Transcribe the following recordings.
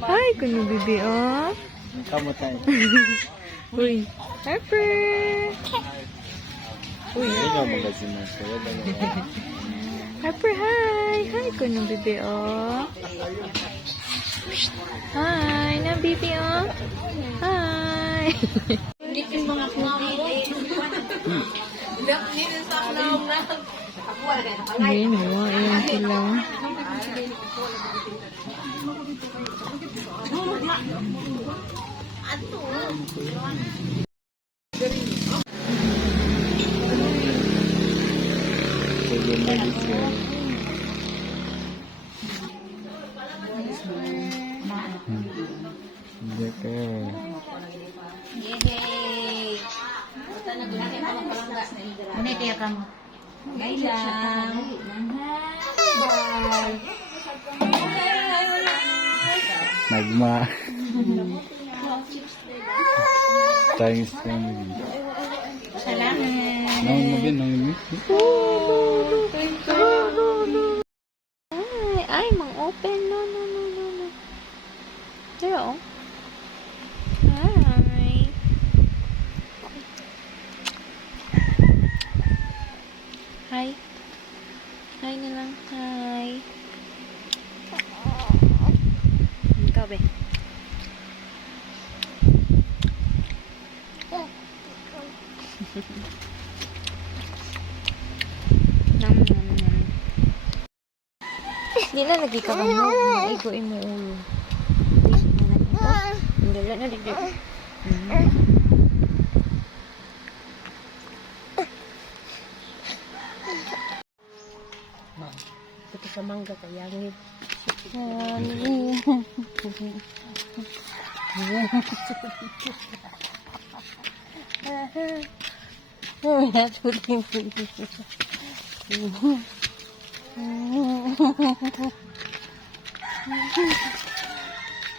Hi, kuno bibi, oh. Kamu tayo. Uy, Harper. Uy, Ikaw magasin mo. Harper, hi. Hi, kuno bibi, oh. Hi, na bibi, oh. Hi. Lipin mga kumili. Ayun, oh. Ayan sila. Sige, medicine. Hindi ka. Yehey! Basta nagulaki pa ng palangga. Ano itiyak ka mo? Gay lang. Bye! Nagma. Thanks, family. Salamat! Nang mo din, nang mo. Ay, mang-open. No. There, oh. Hi. Hi. Hi na lang. Hi. Ikaw, be. Nam. Di na lagi ka mo. Maigoy mo ulo. Hindi na dito. Ito sa mangga kayangin.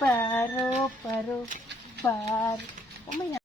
Paro. Oh my God.